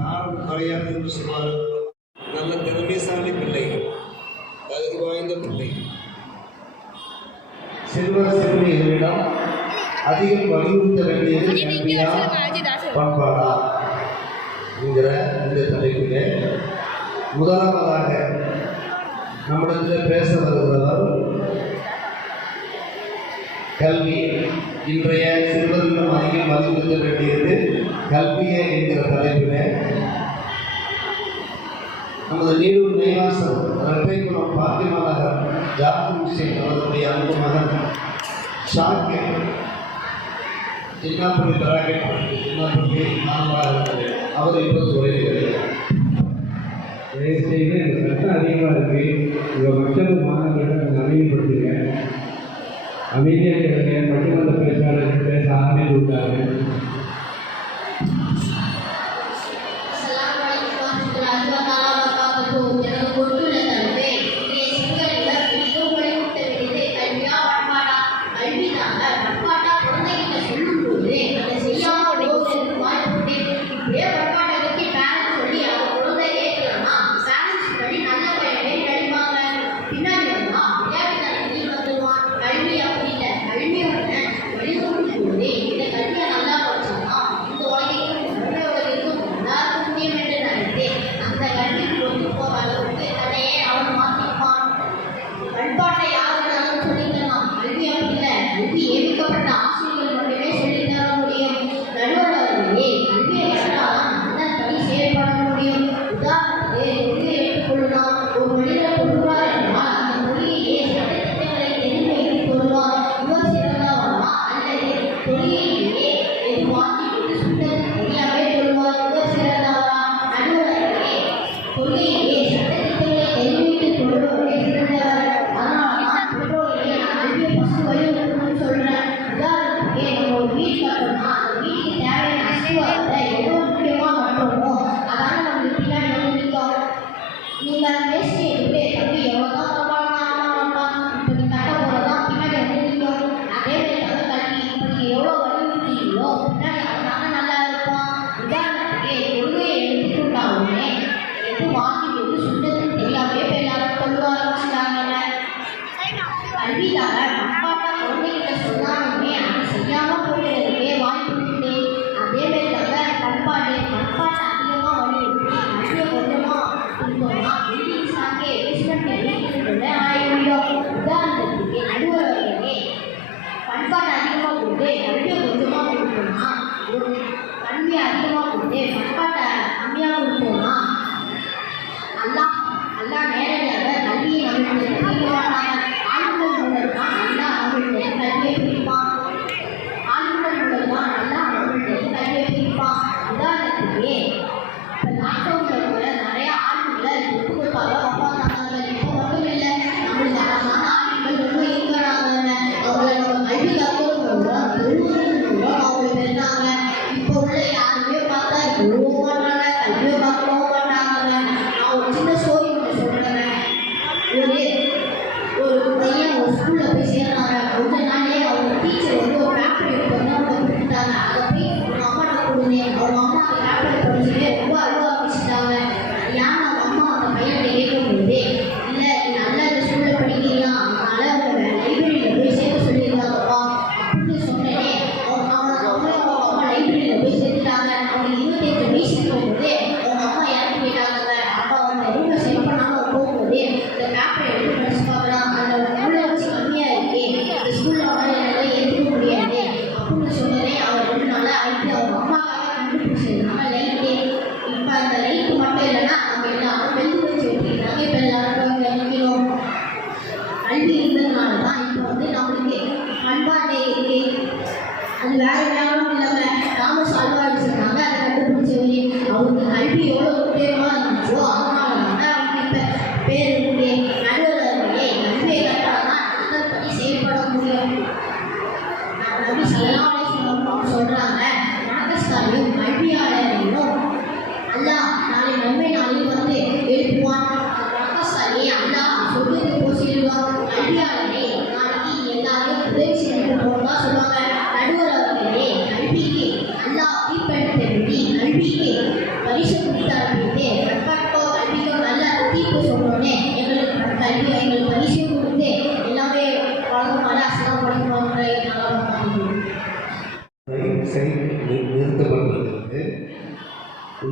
யாரும் குறையாது என்று சொல்வார்கள். நல்ல திறமைசாலி பிள்ளைகள், தகுதி வாய்ந்த பிள்ளைகள். சிறுவர் சிறுமிகளிடம் அதிகம் வலியுறுத்த வேண்டியது கல்வியா பண்பாடா என்கிற இந்த தலைப்பிலே முதலாவதாக நம்மிடத்தில் பேச வருகிறவர் கல்வி. இன்றைய சிறுவர்களிடம் அதிகம் வலியுறுத்த வேண்டியது கல்வியே என்கிற தலைப்பிலே நமது நீரூர் நெய்வாசல் இரட்டைக்குளம் பாத்திமா நகர் ஜாஃபர் ஹுசைன் அவர்களுடைய அன்பு மகன் ஷாக்கி சின்னாப்பள்ளி தராக்கெட் சின்னாப்பள்ளி மாணவர்கள் அவர் இப்போது உரையாடுகிறார். தயவுசெய்து எனக்கு சட்டம் அதிகமாக இருக்குது. உங்கள் மற்றொரு மாணவர்களை அமைதிப்படுத்துங்க. அமைதியாக இருக்கிற பட்டிமன்ற பேச்சாளர்கள் பேச ஆரம்பித்து விட்டாங்க.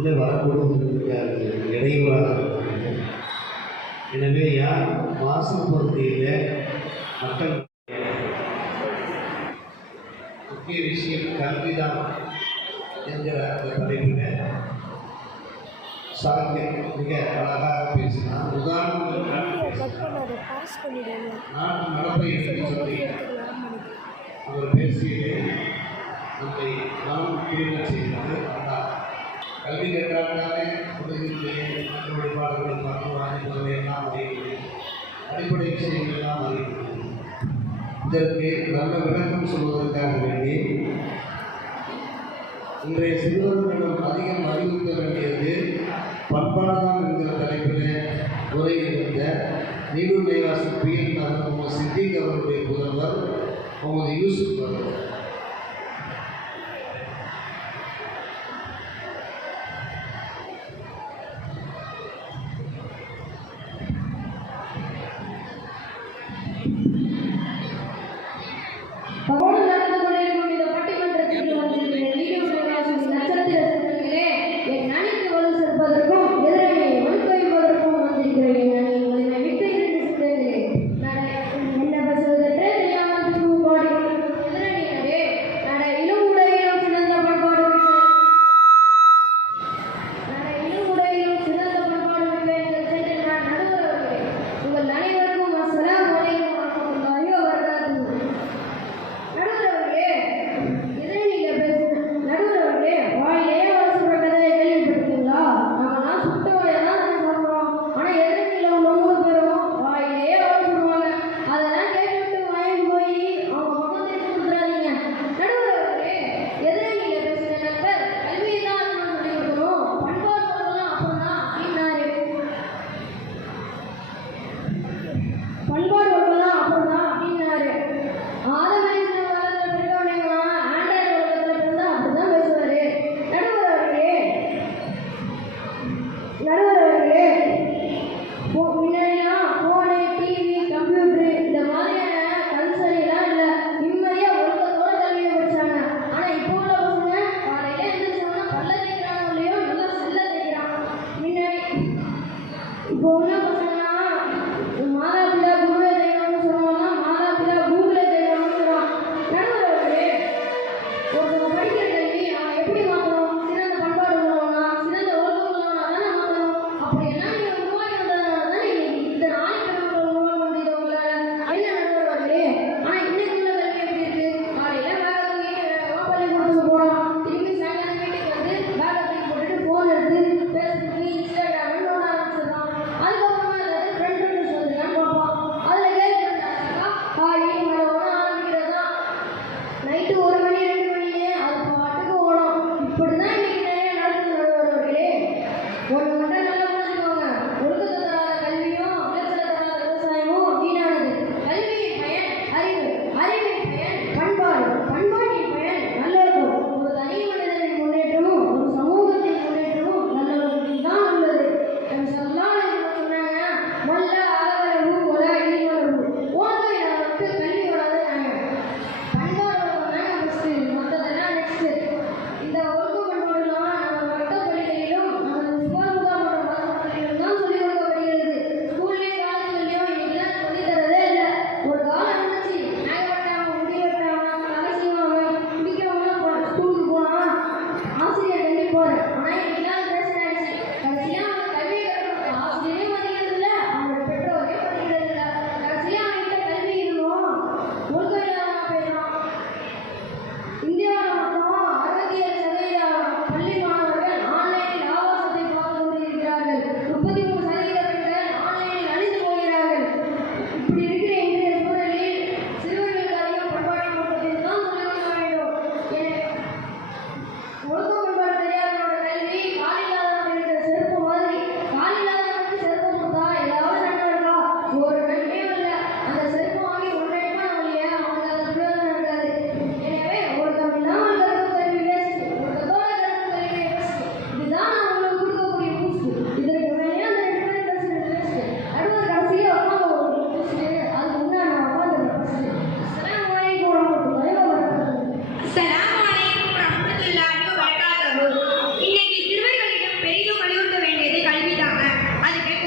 உள்ளே வரக்கூடுவதற்கு அது இடையூறாக இருக்கிறது. எனவே யார் வாசல் பகுதியில் மக்கள் முக்கிய விஷயம் கல்விதான் என்கிற அந்த தலைப்பில் சாக்கை மிக அழகாக பேசினார். உதாரணம் நாட்டு நடப்பை என்று சொல்லி அவர் பேசியது நம்மை மனம் புரிந்த செய்கிறது. ஆனால் கல்வி கற்றாலே உலகிலே வழிபாடுகளை பார்த்து எல்லாம் அறிகிறது, அடிப்படை விஷயங்கள் எல்லாம் அறிகிறது. இதற்கு நல்ல விளக்கம் சொல்வதற்காக வேண்டி இன்றைய சிறுவர்களிடம் அதிகம் அறிவிக்க வேண்டியது பண்பாடுதான் என்கிற தலைப்பில் உரையிருந்த நீடூர் நெய்வாசி பிஎன் நகர் முகமது சித்திக் அவர்களுடைய புதல்வர் முகமது யூசுப் அவர்கள் படிக்கிற கல்வி அவன் எப்படி மாற்றணும்? சிறந்த பண்பாடு உள்ளவனா, சிறந்த ஒழுக்கம் உள்ளவனா தானே மாற்றணும்.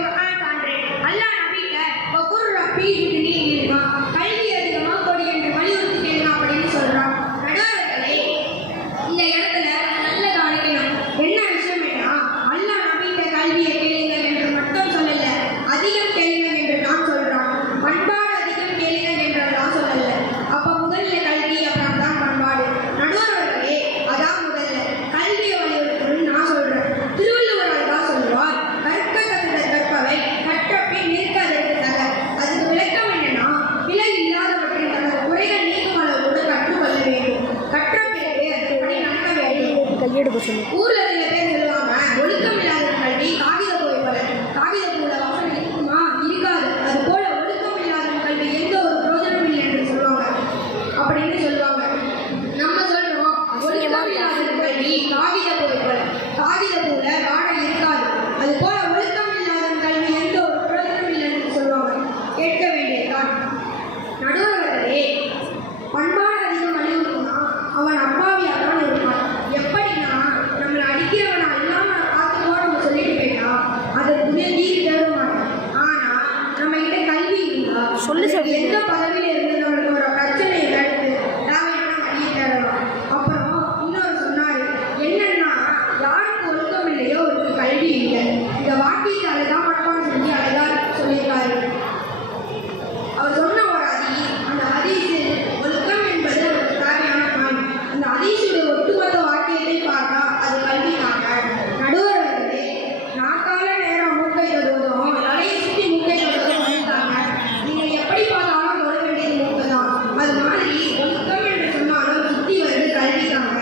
குர்ஆன் சான்று. அல்லாஹ் நபிகிட்ட வகுர் ரப்பி ஜித்னி இல்மா, கல்வி அதிகமாக கொடு என்று வலியுறுத்தி கேளுங்க அப்படின்னு சொல்றான். நடுவர்களே, இந்த இடத்துல நல்ல கவனிக்கணும். என்ன விஷயம்னா, அல்லாஹ் நபிகிட்ட கல்வியை கேளுங்க என்று மட்டும் சொல்லல, அதிகம் கேளுங்க என்று தான் சொல்றான். பண்பாடு அதிகம் கேளுங்க என்று தான் சொல்லல. அப்ப முதல்ல கல்வி, அப்புறம் தான் பண்பாடு. நடுவர்களே, அதான் முதல்ல கல்வியை வலியுறுத்தணும்னு நான் சொல்றேன். திருவள்ளுவர் தான் சொல்லுவார், கற்க கற்ற கற்பவை கற்ற பின் நிற்க அதற்கு தக. அதுக்கு விளக்கம் என்னன்னா, பிழை இல்லாதவற்றின் தனது குறைகள் நீக்கும் அளவோடு கற்றுக்கொள்ள வேண்டும். கற்ற பிறகு அதன்படி நடக்க வேண்டும். ஊர்ல சில பேர் சொல்லுவாங்க, ஒழுக்கம் இல்லாத கல்வி காகித போய் போல. காகித போல வாசனை இருக்குமா? இருக்காது. அது போல ஒழுக்கம் இல்லாத கல்வி எந்த ஒரு பிரயோஜனமும் இல்லை என்று சொல்லுவாங்க அப்படின்னு சொல்லுவாங்க. நம்ம சொல்றோம், ஒழுக்கம் இல்லாத கல்வி காகித போய் போல. காகித போல வாழ இருக்காது. அது போல ஒழுக்கம் இல்லாத கல்வி எந்த ஒரு பிரயோஜனமும் இல்லை என்று சொல்லுவாங்க. கேட்க வேண்டியதுதான். நடுவர்களே, பண்பாடு அதிகம் வலியுறுத்தினா அவன் அப்பாவியாக தான் இருப்பான். எப்படின்னா, நம்மளை அடிக்கிறவனா இல்லாம பார்த்துக்கோ நம்ம சொல்லிட்டு போயிட்டா அதற்குரிய தீர்வு தேட மாட்டோம். ஆனா நம்ம கிட்ட கல்வி இருந்தா எந்த பதவியில இருந்து நம்மளுக்கு ஒரு பிரச்சனை எடுத்து தேவையான வழியை தேடலாம். அப்புறம் இன்னொரு சொன்னாரு, என்னன்னா யாருக்கு ஒழுக்கம் இல்லையோ அவருக்கு கல்வி இல்லை. இந்த வாக்கியத்தை அழகா மனப்பாடம் செஞ்சு அழகா சொல்லியிருக்காரு. அவர் சொன்ன ஒரு அந்த ஹதீஸு ஒழுக்கம் என்பது அவருக்கு தேவையான நாள். அந்த ஹதீஸுடைய ஒட்டுமொத்த வாக்கியத்தை பார்த்தா அது கல்வி தாங்க. நடுவர்களே, நாக்கால நேரம் மூக்கை தொடுவதும் தலையை சுற்றி மூக்கை தொடுவதும் சொல்லிட்டாங்க. நீங்க எப்படி பார்த்தாலும் தொட வேண்டியது மூக்கை தான். அது மாதிரி ஒழுக்கம் என்று சொன்னாலும் சுற்றி வருது கல்வி தாங்க.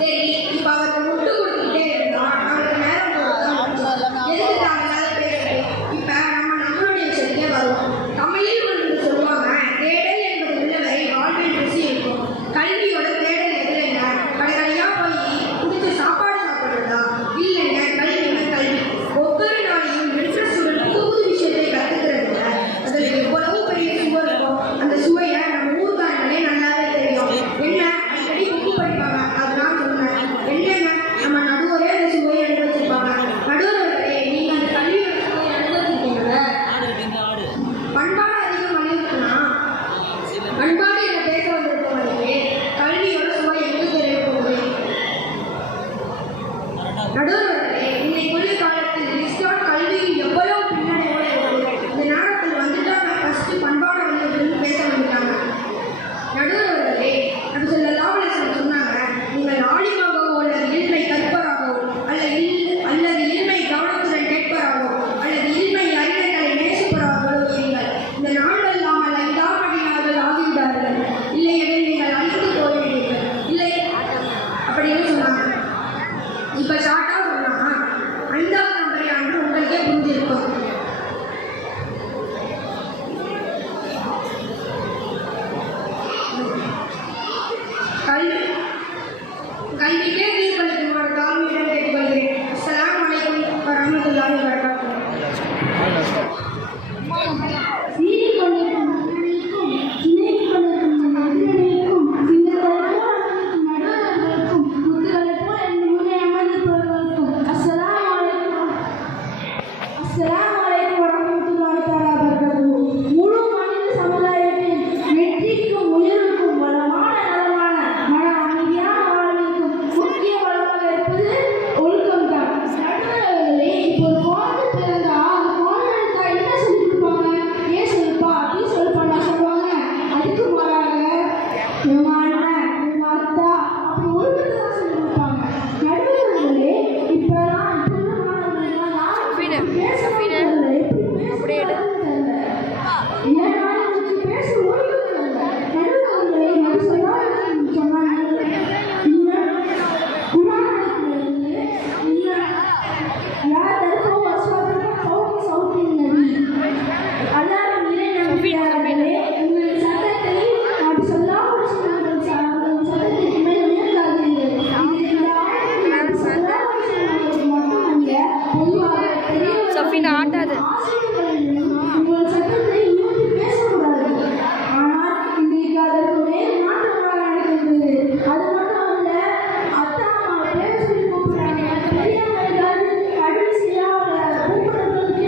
சரி, இப்ப அவருக்கு முட்டு கொடுத்துட்டே இருந்தா அவருக்கு நேரம் எதுக்கு தேவையில்லாத பேசுறது. இப்ப நம்மளுடைய விஷயத்துக்கே வருவோம். தமிழில் ஒன்று சொல்லுவாங்க, தேடல் என்பது உள்ளவரை வாழ்வில் ருசி இருக்கும். கல்வியோட தேடல் எதுலைங்க? கடைக்கடையா போய் குடிச்ச சாப்பாடு சாப்பிட்றதா? இல்லைங்க, கல்விங்க கல்வி. ஒவ்வொரு நாளையும் இன்ட்ரெஸ்டுடன் புது புது விஷயத்தை கற்றுக்கிறதுல அதில் எவ்வளவு பெரிய சுவை இருக்கும். அந்த சுவையை நம்ம ஊர்காரங்களே நல்லாவே தெரியும். என்ன, அடிக்கடி புக்கு படிப்பாங்க. அதுதான் சொன்னேன். என்னங்க, நம்ம நடுவரே அந்த சுவையை அனுபவிச்சிருப்பாங்க. நடுவர்களே, நீங்க அந்த கல்வியோட சுவையை அனுபவிச்சிருக்கீங்கள? பண்பாடு அதிகம் வலியுறுத்தினா பண்பாடு என பேச வந்திருப்பவர்களுக்கு கல்வியோட சுவை எங்கு தெரிய போகுது? நடுவர்களே, இன்னைக்குள்ள காலத்தில் ரிஸ்டார்ட் கல்வியில் எவ்வளவு பின்னடைவோட இருக்குது. இந்த நேரத்தில் வந்துட்டா நான் ஃபர்ஸ்ட் பண்பாடு வலியுறுத்தி பேச வந்துட்டாங்க. நடுவர்களே, நம்ம சொல்லலாம் சொன்னாங்க, நீங்கள் ஆலிமாகவோ அல்லது இல்மை கற்பராகவோ அல்லது இல்மை கவனத்துடன் கேட்பராகவோ அல்லது இல்மை அறிஞர்களை நேசிப்பராகவோ இருங்கள். இந்த நாள்கள் நாமல் ஐந்தாமடியார்கள் ஆகிவிடார்கள். இல்லையெனில் நீங்கள் அழித்து போய்விடுவீர்கள். இல்லை அப்படின்னு சொன்னாங்க. இப்ப ஷார்ட்டா சொன்னா 5ஆம் நம்பரை அன்று உங்களுக்கே புரிஞ்சிருக்கும். கல்விக்கே தீர்ப்பளிக்குமாறு தாழ்மையிடம் கேட்டுக்கொள்கிறேன். அஸ்ஸலாமு அலைக்கும் வரஹ்மத்துல்லாஹி வபரகாத்துஹு. சீறிக் கொண்டிருக்கும் மக்களுக்கும் சினைத்துக் கொண்டிருக்கும் எதிரணிக்கும் சிங்கங்களுக்கும் நடுவர்களுக்கும் முத்துகளைப் போல் என் முன்னே அமர்ந்திருப்பவர்களுக்கும் அஸ்ஸலாமு அலைக்கும் வரஹ்மத்துல்லாஹி தஆலா வபரகாத்துஹு. முழு மனித சமுதாயத்தின் வெற்றிக்கும் உயர்வுக்கும் வளமான நலமான மன அமைதியான வாழ்விற்கும் முக்கிய வளமாக இருப்பது ஒழுக்கம் தான். நடுவர்களே, இப்போ ஒரு குழந்தை பிறந்தா அந்த குழந்தைக்கு என்ன சொல்லிக் கொடுப்பாங்க? ஏன் சொல்லுப்பா, அப்படின்னு சொல்லுப்பா நான் சொல்லுவாங்க. அதுக்கு மாறாக இவங்க அண்ணன், இவங்க அத்தா, அப்படி ஒழுக்கத்தை தான் சொல்லிக் கொடுப்பாங்க. நடுவர்களே, இப்பெல்லாம் இப்ப மாணவர்கள்லாம் யாரும் பேசவே தெரியல, எப்படி பேசுறதுன்னு தெரியல. ஏன்னா எனக்கு பேச ஒழுக்கம் தெரியல. நடுவர்களே, நடு சொன்னாங்க சஃபினா ஆட்டாது. அது மட்டும் இல்ல, அத்தா பேர் சொல்லி கூப்பிடுறாங்க. பெரியவங்க ஏதாவது கடைசியா கூப்பிடுறதுக்கு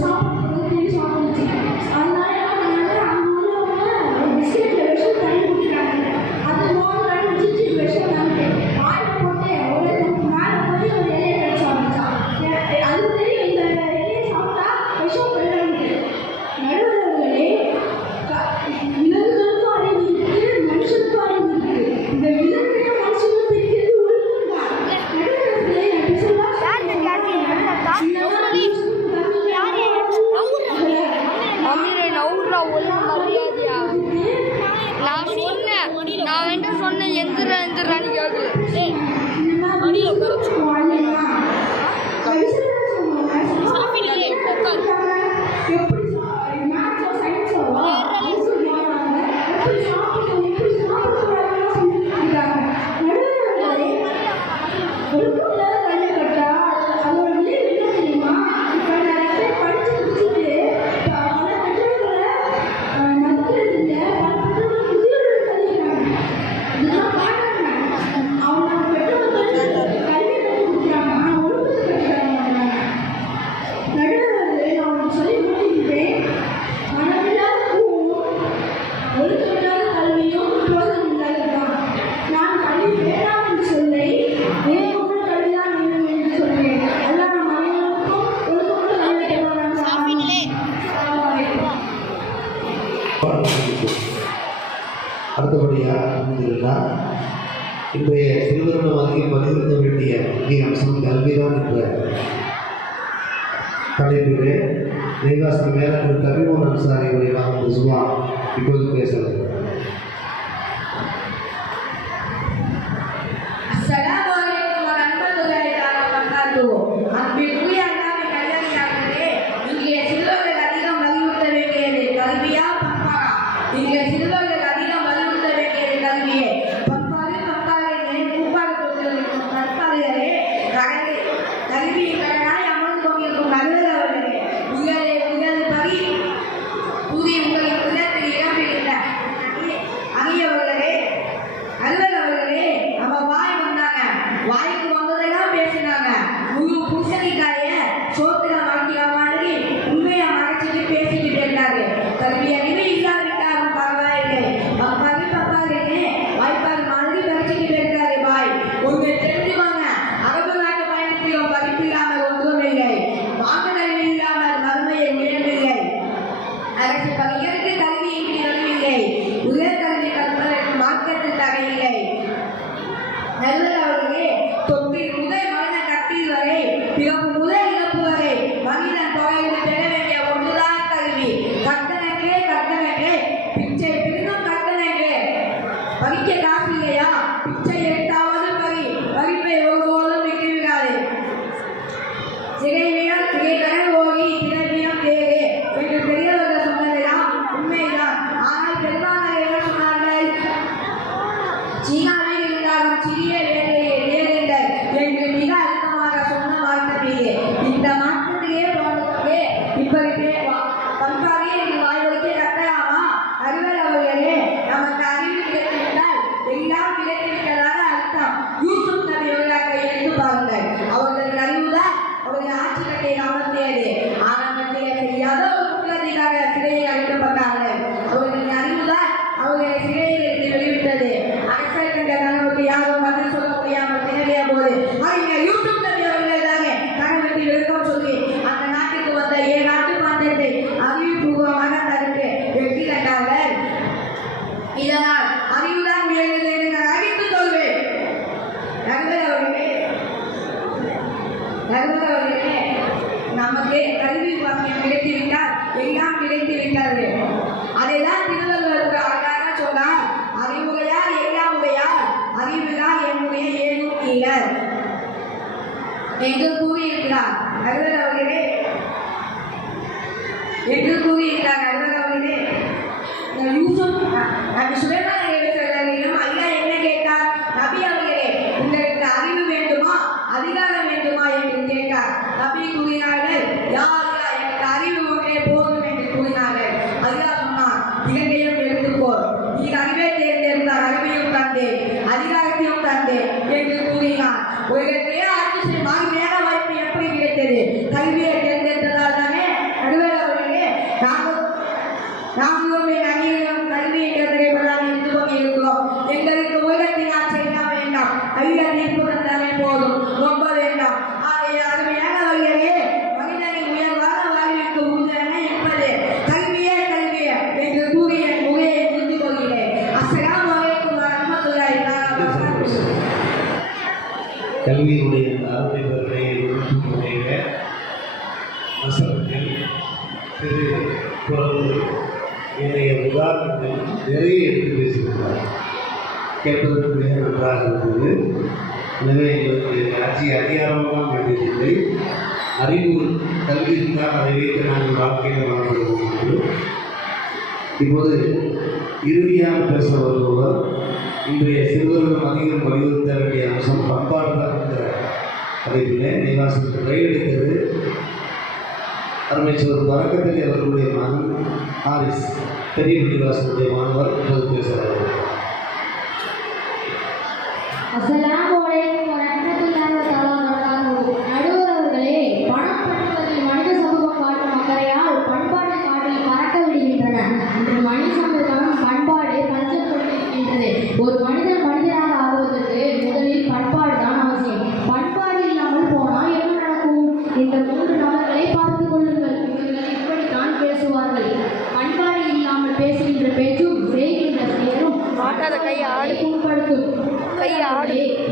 சாப்பிட்டு திரும்பி சாப்பிடுச்சு. அதனால அவங்க உள்ளவங்க பிஸ்கெட்ல விஷம் தண்ணி குடிக்கிறாங்க. அது மோர் தண்ணி குடிச்சு விஷம் வந்து வாயில் போட்டு ஒரு மேலே போய் ஒரு இலையை கடிச்சு ஆரம்பிச்சான். அது தெரியும் இந்த இலையை சாப்பிட்டா விஷம் வெள்ளம். நடுவர்களே, விலங்குகளுக்கும் அறிவு இருக்கு, மனுஷனுக்கும் அறிவு இருக்கு. இந்த விலங்குகளும் மனுஷனும் பிரிக்கிறது ஒழுங்குதான். நடுவர்களே, அப்படி சொன்னா சொன்னேன் எந்திரான்னு கேட்கல. அடுத்தபடியாக அமர்ந்திருந்தார். இன்றைய சிறுவர்கள் அதிகம் வலியுறுத்த வேண்டிய முக்கிய அம்சம் கல்விதான் என்ற தலைப்பிலே நெய்வாசல் மேலத்தில் தமிழ் அன்சாரி உரையாக சும்மா இப்போது பேசலாம். நமக்கு கல்வி வாக்கியம் கிடைத்துவிட்டால் எல்லாம் கிடைத்து விட்டது. அதைதான் திருவள்ளுவர் அழகாக சொன்னார். அறிவுடையார் எல்லாம் உடையார், அறிவுதான் என்னுடைய ஏதும் இல்லர் என்று கூறியிருக்கிறார். அருள் அவர்களே என்று கூறியிருக்கிறார். அருள் அவர்களே யூசுப் நபி சுலைமான் அலைஹிஸ்ஸலாமிடம் அல்லாஹ் என்ன கேட்டார்? நபி அவர்களே, உங்களுக்கு அறிவு வேண்டுமா அதிகாரம் வேண்டுமா என்று கேட்டார். நபி கூறினார்கள், யா அல்லாஹ், எனக்கு அறிவு ஒன்றே போதும் என்று கூறினார்கள். அல்லாஹ் சொன்னார், இரண்டையும் எடுத்துக்கோ, நீ அறிவை தேர்ந்தெடுத்தார், அறிவையும் தந்தேன் அதிகாரத்தையும் தந்தேன் என்று கூறினார். உலகத்தையே ஆட்சி செய்யும் மேல வாய்ப்பு எப்படி கிடைத்தது? கல்வியை தேர்ந்தெடுத்ததால் தானே. நாங்களும் என் அணியிலும் கல்வி என்ற தலைவராக இருந்து கொண்டிருக்கிறோம். எங்களுக்கு உலகத்தின் ஆசை எல்லாம் வேண்டாம், ஐயா தீர்ப்பு தந்தாலே போதும், ரொம்ப வேண்டாம். அருமையானவர்களே, மனிதனின் உயர்வான வாழ்விற்கு உறுதுணை என்பது கல்வியே கல்வியே என்று கூறிய முறையை புரிந்து கொள்கிறேன். அஸ்ஸலாமு அலைக்கும் வரஹ்மத்துல்லாஹி வபரகாத்துஹு. கல்வியினுடைய அருமை பெருமையை உணர்த்துடைய வசனத்தில் திரு குறவு என்னுடைய உதாரணங்கள் நிறைய எடுத்து பேசுகிறார். கேட்பதற்கு மிக நன்றாக இருந்தது. எனவே எங்களுக்கு அதிகாரமெல்லாம் வேண்டியதில்லை. அறிவு கல்வி இருந்தால் அதை வைத்து நாங்கள் வாழ்க்கையில் வளர்ந்து இப்போது இறுதியாக பேச வருபவர் இன்றைய சிறுவர்கள் அதிகம் வலியுறுத்த வேண்டிய அம்சம் பண்பாடு தான் என்கிற தலைப்பிலே நிவாசத்துக்கு ரயிலெடுத்தது அருமைச்சோர் வழக்கத்தில் அவர்களுடைய மகன் ஹாரிஸ் பெரிய நிவாசனுடைய மாணவர் இப்போது பேசுகிறார்கள். அஸ்ஸலாமு அலைக்கும் வரஹ்மத்துல்லாஹி வபரகாத்துஹு. நடுவர் அவர்களே, பணம் பற்றுவதில் மனித சமூகம் காட்டும் அக்கறையால் பண்பாடு காட்டில் பறக்க விடுகின்றன. இன்று மனித சமூகம் பண்பாடு பஞ்சம் கொண்டிருக்கின்றது. ஒரு மனிதன் மனிதனாக ஆகுவதற்கு முதலில் பண்பாடு தான் அவசியம். பண்பாடு இல்லாமல் போனால் என்ன நடக்கும்? இந்த 3 நபர்களை பார்த்துக் கொள்ளுங்கள். இவர்கள் இப்படித்தான் பேசுவார்கள். பண்பாடு இல்லாமல் பேசுகின்ற பேச்சும் செய்கின்ற செயலும் புண்படுத்தும்.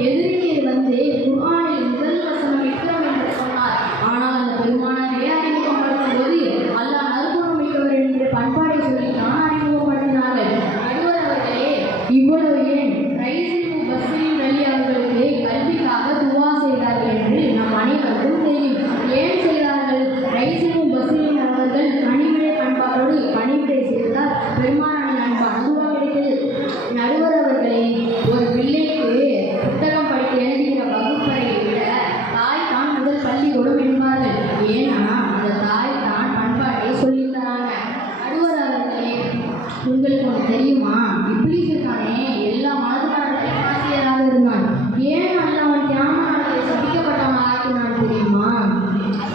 எதிரிகள் வந்து குர்ஆனில் முதல் வசனம் இக்ரம் என்று சொன்னார். ஆனால் அந்த பெருமானாரை அறிமுகப்படுத்தும் போது அல்லாஹ் நற்குணம் மிக்கவர் என்று பண்பாடை சொல்லி தான் அறிமுகப்படுத்தினார்கள். நடுவர் அவர்களே, இவ்வளவு ஏன் ரைசில் பஸ்ரின் வழி அவர்களுக்கு கல்விக்காக துவா செய்தார்கள் என்று நம் அனைவருக்கும் தெரியும். ஏன் செய்தார்கள்? ரைசில் பஸ்ரின் அவர்கள் பணிவிடை பண்பாடோடு பணிவிடை செய்தால் பெருமானாரின் அன்பான துவா கிடைத்தது. நடுவர் அவர்களே, ஒரு பிள்ளைக்கு புத்தகம் படித்து எழுதுகிற வகுப்பறையை விட தாய் தான் முதல் பள்ளிக்கூடம் என்பார்கள். ஏன்னா அந்த தாய் தான் பண்பாட்டை சொல்லித் தராங்க. நடுவர் அவர்களே, உங்களுக்கு ஒன்று தெரியுமா? இப்லீஸ் இருக்கானே, எல்லா மனதுக்காரர்களையும் ஆசிரியராக இருந்தான். ஏன் அவன் தியானத்தை சபிக்கப்பட்டவன் ஆக்கினான் தெரியுமா?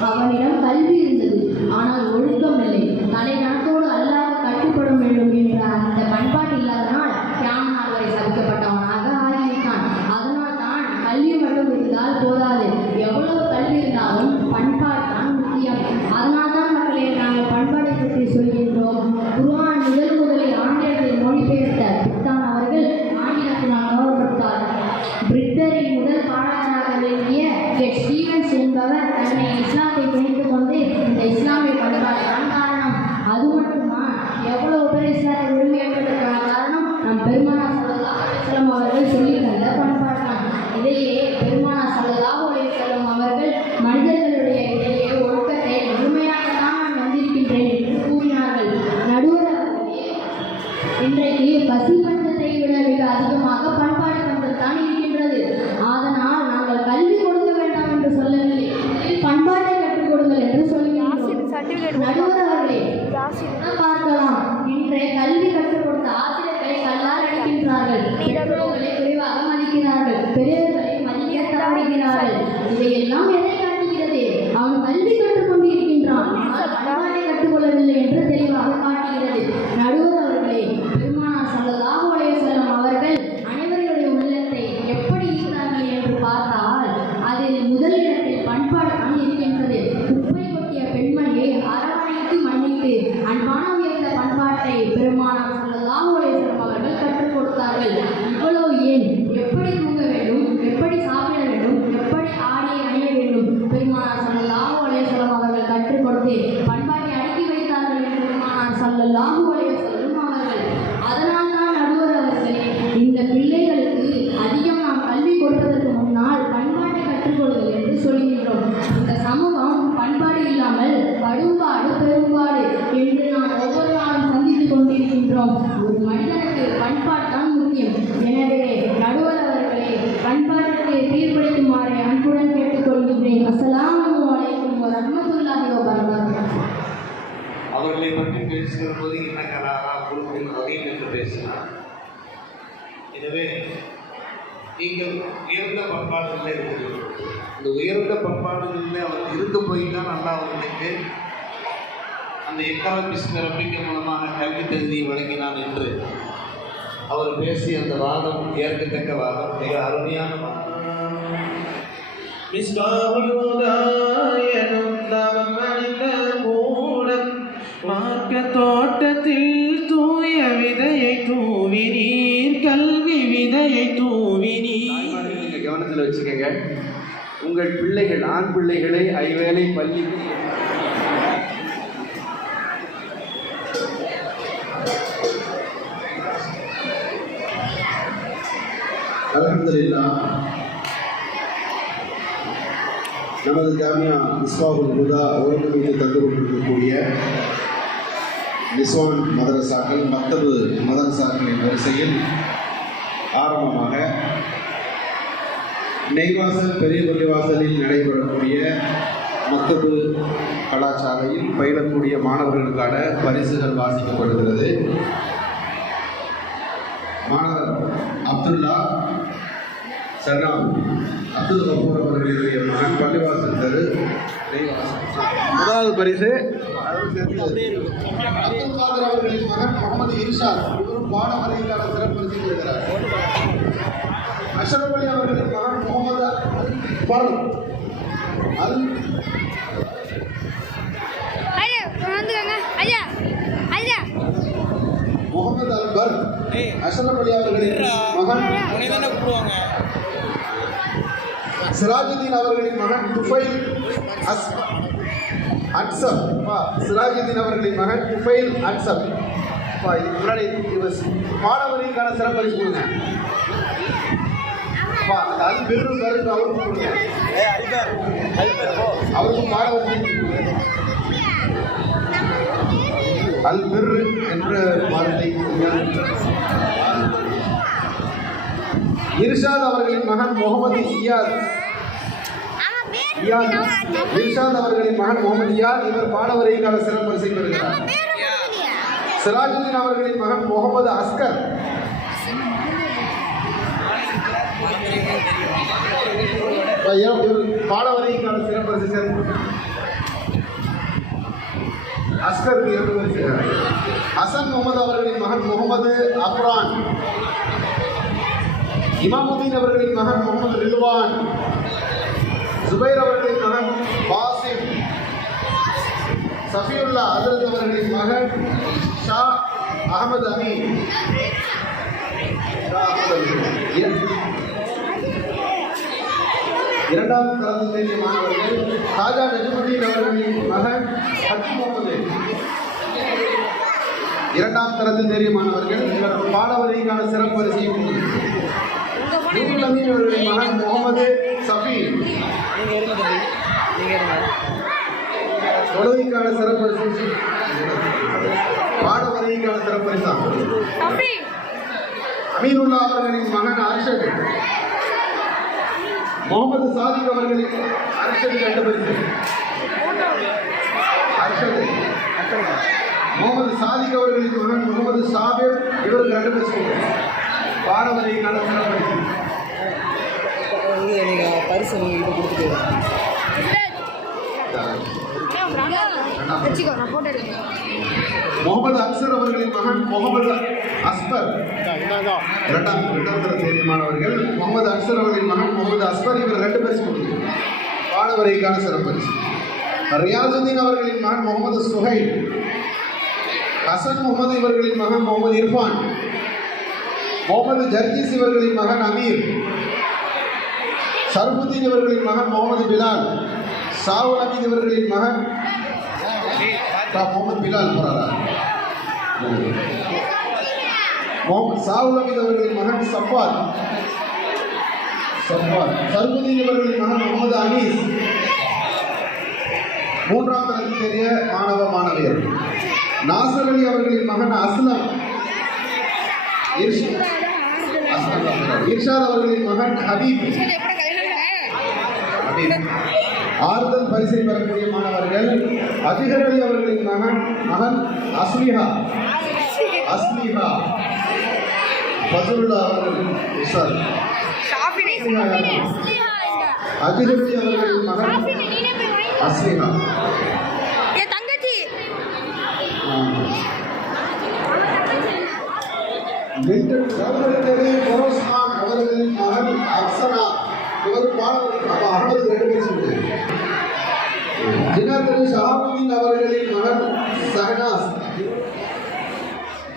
அவனிடம் கல்வி இருந்தது, ஆனால் ஒழுக்கம் இல்லை. தலைநடத்தோடு அல்லாஹ் கட்டுப்பட வேண்டும் என்ற அந்த பண்பாட்டு இல்லாதனால் தியானவரை சபிக்கப்பட்டவனாக ஆகிவிட்டான். அதனால் தான் கல்வி மட்டும் இருந்தால் போதாது, எவ்வளவு கல்வி இருந்தாலும் பண்பாடு தான் முக்கியம். அதனால் தான் மக்களே நாங்கள் பண்பாட்டை பற்றி சொல்கின்றோம். குர்ஆன் முதலில் ஆங்கிலத்தில் மொழிபெயர்த்த பிரித்தான் அவர்கள் ஆங்கிலத்தினால் கௌரவப்பட்டார். பிரிட்டனின் முதல் பாடகராக விளங்கிய கெட் ஸ்டீவன்ஸ் என்பவர் தன்னை இஸ்லாத்தை பிணைத்துக் கொண்டு இந்த இஸ்லாமிய பண்பாடு தான் காரணம். அது மட்டுமா, எவ்வளவு பேர் இஸ்லாத்தை விரும்பி ஏற்பதற்கான காரணம் நம் பெருமானார் ஸல்லல்லாஹு அலைஹி வஸல்லம் அவர்கள் சொல்லி தந்த பண்பாடு தான். இதையே பெருமானார் ஸல்லல்லாஹு அலைஹி வஸல்லம் அவர்கள் மனிதர்களுடைய இடையே ஒழுக்கத்தை முழுமையாக தான் நான் வந்திருக்கின்றேன் என்று கூறினார்கள். நடுவர் அவர்களே, இன்றைக்கு பசி பஞ்சத்தை விட மிக அதிகமாக பண்பாடு பஞ்சம் தான் இருக்கின்றது. அதனால் நாங்கள் கல்வி கொடுக்க வேண்டாம் என்று சொல்லவில்லை, பண்பாட்டை கற்றுக் கொடுங்கள் என்று சொல்கிறோம். நடுவர் அவர்களே, பார்க்கலாம், இன்றைய கல்வி கற்றுக் கொடுத்த ஆசிரியர்களை கல்லால் அடிக்கின்றார்கள், பெற்றோர்களை குறைவாக மதிக்கிறார்கள், பெரியவர்களை மதிக்க தவறுகிறார்கள். இதையெல்லாம் எதை காட்டுகிறது? அவன் கல்வி கற்றுக் கொண்டு இருக்கின்றான், பண்பாட்டை கற்றுக்கொள்ளவில்லை என்று தெளிவாக காட்டுகிறது. நடுவர் அவர்களே, பெருமானார் ஸல்லல்லாஹு அலைஹி வஸல்லம் அவர்கள் அனைவருடைய உள்ளத்தை எப்படி ஈர்த்தார்கள் என்று பார்த்தால் அதில் முதலிடத்தில் பண்பாடு தான் இருக்கின்றது. குப்பை கொட்டிய பெண்மணியை அரவணைத்து மன்னித்து அன்பான உயர்ந்த பண்பாட்டை பெருமானார் ஸல்லல்லாஹு அலைஹி வஸல்லம் அவர்கள் கற்றுக் கொடுத்தார்கள். இவ்வளவு ஏன்? எப்படி தூங்க வேண்டும், எப்படி சாப்பிட வேண்டும், எப்படி ஆடை அணிய வேண்டும், பெருமானார் ஸல்லல்லாஹு அலைஹி வஸல்லம் அவர்கள் கற்றுக் கொடுத்து பண்பாட்டை அடுக்கி வைத்தார்கள் என்று பெருமானார் ஸல்லல்லாஹு அலைஹி வஸல்லம் அவர்கள். அதனால் தான் நடுவர் அவர்களே, இந்த பிள்ளைகளுக்கு அதிகம் நாம் கல்வி கொடுப்பதற்கு முன்னால் பண்பாட்டை கற்றுக்கொள்ளுங்கள் என்று சொல்கின்றோம். இந்த சமூகம் பண்பாடு இல்லாமல் படும்பாடு பெரும்பாடு என்று நாம் ஒவ்வொரு நாளும் சந்தித்துக் கொண்டிருக்கின்றோம். ஒரு மனிதனுக்கு பண்பாடு தான் முக்கியம். எனவே நடுவர் அவர்களே, பண்பாட்டுக்கு தீர்ப்பளிக்குமாறு அன்புடன் கேட்டுக்கொள்கின்றேன். அஸ்ஸலாமு அலைக்கும் வரஹ்மத்துல்லாஹி வபரகாத்துஹு. அவர்களை பற்றி பேசுகிற போது என்ன கலாரா குழுவின் அதையும் என்று பேசினார். எனவே நீங்கள் உயர்ந்த பண்பாடுகளில் இருக்கிறீர்கள். இந்த உயர்ந்த பண்பாடுகளில் அவர் இருந்து போய் தான் நல்லா அவர்களுக்கு அந்த எக்கரா பிஸ்மி ரப்பிக்க மூலமாக கல்வி தகுதியை வழங்கினான் என்று அவர் பேசிய அந்த வாதம் ஏற்கத்தக்க வாதம், மிக அருமையான வாதம். தோட்டத்தில் தூய விதையை தூவினீர், கல்வி விதையை தூவினீர். நீங்கள் கவனத்தில் வச்சுக்கோங்க. உங்கள் பிள்ளைகள், ஆண் பிள்ளைகளை ஐவேளை பள்ளிக்கு அல்ஹம்துலில்லாஹ். நமது ஜாமியா மிஸ்பாஹுல் ஹுதா ஒருங்கிணைந்து தந்து கொண்டிருக்கக்கூடிய நிஸ்வான் மதரசாக்கள், மக்தபு மதரசாக்களின் வரிசையில் ஆரம்பமாக நெய்வாசல் பெரிய பள்ளிவாசலில் நடைபெறக்கூடிய மக்தபு கலாச்சாரையில் பயிலக்கூடிய மாணவர்களுக்கான பரிசுகள் வாசிக்கப்படுகிறது. மாணவர் அப்துல்லா சர்னாம் அப்துல் கபூர் அவர்களுடைய மகன் பள்ளிவாசல் தெரு முதலாவது பரிசு. அப்துல் காதர் அவர்களின் மகன் முகமது இர்ஷாத், இவரும் பாடமறைக்கான சிறப்பு பரிசு பெறுகிறார். அஷ்ரப் அலி அவர்களின் மகன் முகமது முகமது அல்பர், அஷ்ரப் அலி அவர்களின் மகன் சிராஜுதீன் அவர்களின் மகன் துஃபைல் அட்சப். சிராஜுதீன் அவர்களின் மகன் துஃபைல் அட்சப். இதுக்கு முன்னாடி மாணவர்களுக்கான சிறப்பரிசு கொடுங்க. அல் பிர்ரு பருக்கு அவருக்கு கொடுங்க. அவருக்கும் மாணவர் அல் பிர்ரு என்ற வார்த்தை. இர்ஷாத் அவர்களின் மகன் முகமது இயாத். இர்ஷாத் அவர்களின் மகன் முகமது இயாத், இவர் பாடவரைக்கான சிறப்பு பரிசை பெறுகிறார். சிராஜுதீன் அவர்களின் மகன் முகமது அஸ்கர். பாடவரைக்கான சிறப்பு பரிசு அஸ்கருக்கு 2 பரிசு. ஹசன் முகமது அவர்களின் மகன் முகமது அப்ரான். இமாமுதீன் அவர்களின் மகன் முகமது ரில்வான். ஜுபைர் அவர்களின் மகன் பாசிம். சஃபியுல்லா ஹஜ்ரத் அவர்களின் மகன் ஷா அகமது அமீன். இரண்டாம் தரத்தில் தேர்ந்த மாணவர்கள் ராஜா நஜ்முதீன் அவர்களின் மகன் ஹக்கீம் முகமது. இரண்டாம் தரத்தில் தேறிய மாணவர்கள் இவர் பாடவரைக்கான சிறப்பு பரிசை அவர்களின் மகன் முகமது சஃபி. தொழுகைக்கான சிறப்பு பரிசு, பாடவரைக்கான சிறப்பு பரிசா அமீனுல்லா அவர்களின் மகன் அர்ஷத். முகமது சாதிக் அவர்களின் அர்ஷத் 2 பரிசு. அர்ஷத் முகமது சாதிக் அவர்களின் மகன் முகமது சாபிர், இவருக்கு 2 பரிசு. பாடவரைக்கான சிறப்பு பரிசு. பரிசு கொடுத்துட்டு முகமது அக்சர் அவர்களின் மகன் முகமது அஸ்பர். இரண்டாம் தர தேர்மானவர்கள் முகமது அக்சர் அவர்களின் மகன் முகமது அஸ்பர், இவர் 2 பரிசு கொடுத்து பாடவரைக்கான சிறப்பு பரிசு. ரியாசுதீன் அவர்களின் மகன் முகமது சுஹைல். ஹசன் முகமது இவர்களின் மகன் முகமது இர்ஃபான். முகமது ஜர்கீஸ் இவர்களின் மகன் அமீர். சர்புதீன் இவர்களின் மகன் முகமது பிலால். சாவுல் அமீத் இவர்களின் மகன் முகமது பிலால் போறாரா? சாவுல் அமீத் அவர்களின் மகன் சஃபாத். சர்புதீன் இவர்களின் மகன் முகமது அனீஸ். மூன்றாம் தரத்தில் தெரிய மாணவியர் நாசர் அலி அவர்களின் மகன் அஸ்லம். இர்ஷாத் அவர்களின் மகன் ஹபீப். ஆறுதல் பரிசை பெறக்கூடிய மாணவர்கள் அதிகர் அலி அவர்களின் மகன் அஸ்லிஹா. ஃபஸ்லுல்லா அவர்கள் உஸ்தாத். அதிகர் அலி அவர்களின் மகன் அஸ்லிஹா. மில்டன் சகோதரர்களே ஃபெரோஸ்கான் அவர்களின் மகன் அக்ஸனா இவர் பாடவர் அகமது ரெண்டு பேர் சொல்லுங்க. ஜினாதிபதி ஷஹாபுதீன் அவர்களின் மகன் சஹனாஸ்,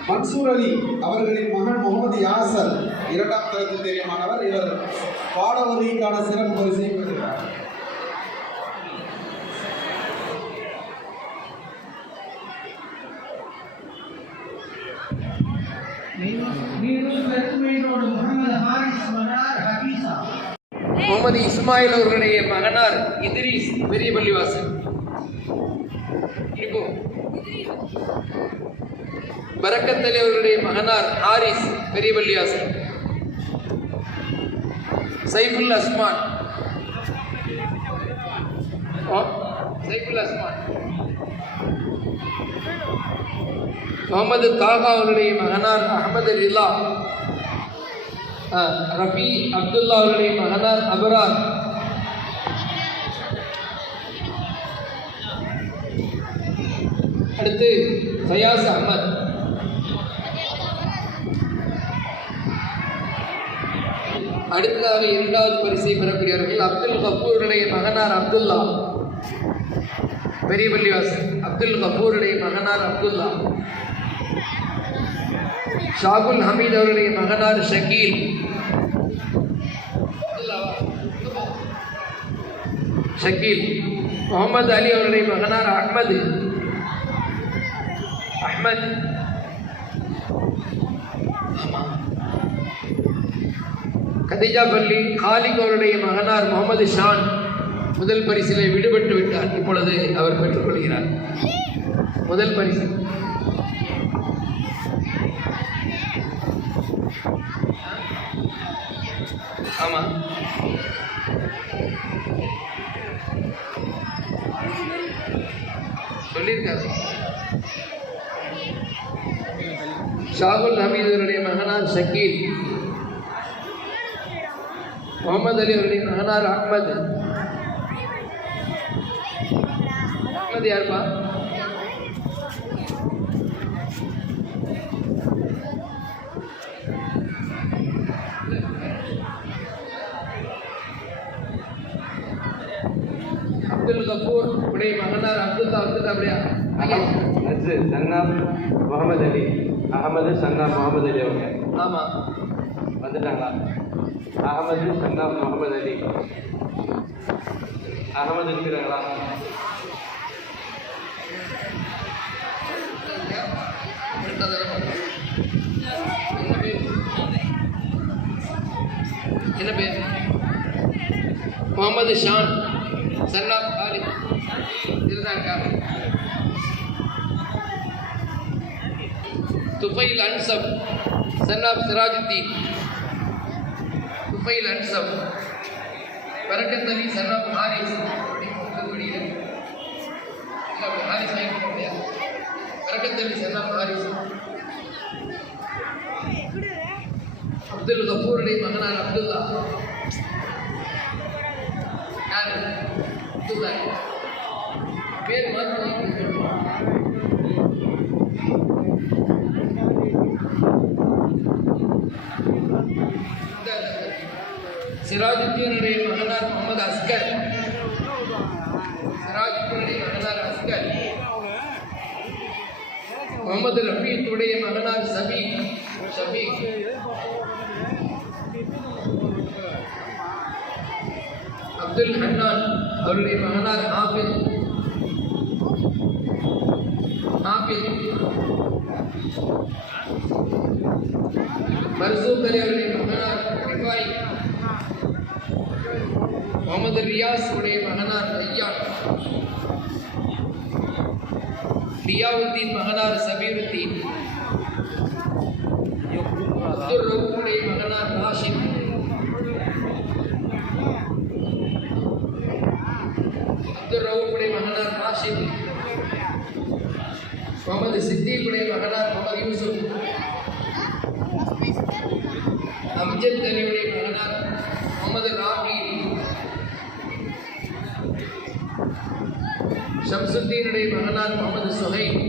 மன்சூர் அலி அவர்களின் மகன் முகமது யாசர் இரண்டாம் தரத்தில் தெரியுமானவர். இவர் பாடவரிக்கான சிறப்பு பரிசை பெறுகிறார். முகமது இஸ்மாயில் அவர்களுடைய மகனார் இத்ரீஸ் பெரிய பள்ளிவாசல். இப்போ பரக்கத் அலி அவர்களுடைய மகனார் ஹாரிஸ் பெரிய பள்ளிவாசல். சைஃபுல் அஸ்மான் முகமது தாகா அவருடைய மகனார் அஹமது ரிலா. ரஃபி அப்துல்லா அவருடைய மகனார் அபரார். அடுத்து ஃபயாஸ் அஹமத். அடுத்ததாக இரண்டாவது பரிசை பெறக்கூடியவர்கள் அப்துல் கபூருடைய மகனார் அப்துல்லா பெரிய பள்ளிவாசல். அப்துல் கபூருடைய மகனார் அப்துல்லா. ஷாகுல் ஹமீத் அவருடைய மகனார் ஷக்கீல். முகமது அலி அவருடைய மகனார் அஹ்மது. கதிஜா பள்ளி காலிக் அவருடைய மகனார் முகமது ஷான் முதல் பரிசிலே விடுபட்டு விட்டார். இப்பொழுது அவர் பெற்றுக்கொள்கிறார் முதல் பரிசு. ஆமா, சொல்லியிருக்காரு. ஷாகுல் ஹமீத் அவருடைய மகனார் ஷக்கீல். முகமது அலி அவருடைய மகனார் அஹ்மது. அஹ்மது யாருப்பா? அப்துல் கபூர் உடைய மகனார் அப்துல்லா. அப்படியா? சன்னாப் முகமது அலி அகமது சன்னாப் முகமது அலி அவங்க. ஆமாம், வந்துட்டாங்களா? அகமது சன்னாப் முகமது அலி. அகமது இருக்கிறாங்களா? என்ன பேர்? முகமது ஷான் சன்னாப் காலி இருந்தாங்க. துஃபைல் அன்சப் சன்னாப் சிராஜுத்தீன். துஃபைல் அன்சப். பரக்கத் அலி சன்னாப் ஹாரிஸ். பரக்கத் அலி சன்னாப் ஹாரிஸ். அப்துல் கபூருடைய மகனார் அப்துல்லா. அப்துல்லா பேர் மாற்றி. சிராஜுத்தீனுடைய மகனார் முகமது அஸ்கர். சிராஜுத்தீனுடைய மகனார் அஸ்கர். முகமது ரஃபீத்துடைய மகனார் ஷபீக். அப்துல் ஹன்னான் அவருடைய மகனார் ஹாஃபிஸ். மர்சூக் அலி அவருடைய மகனார் ரிஃபாய். முகமது ரியாஸ் உடைய மகனார் ஐயான். ரியாவுத்தீன் மகனார் சபீருத்தீன். அப்துல் ரவுஃபுடைய மகனார் ராஷித். முகமது சித்திக்குடைய மகனார் முகமது யூசுப். அம்ஜத் அலியுடைய மகனார் முகமது ராபி. ஷம்சுத்தீனுடைய மகனார் முகமது சுஹைல்.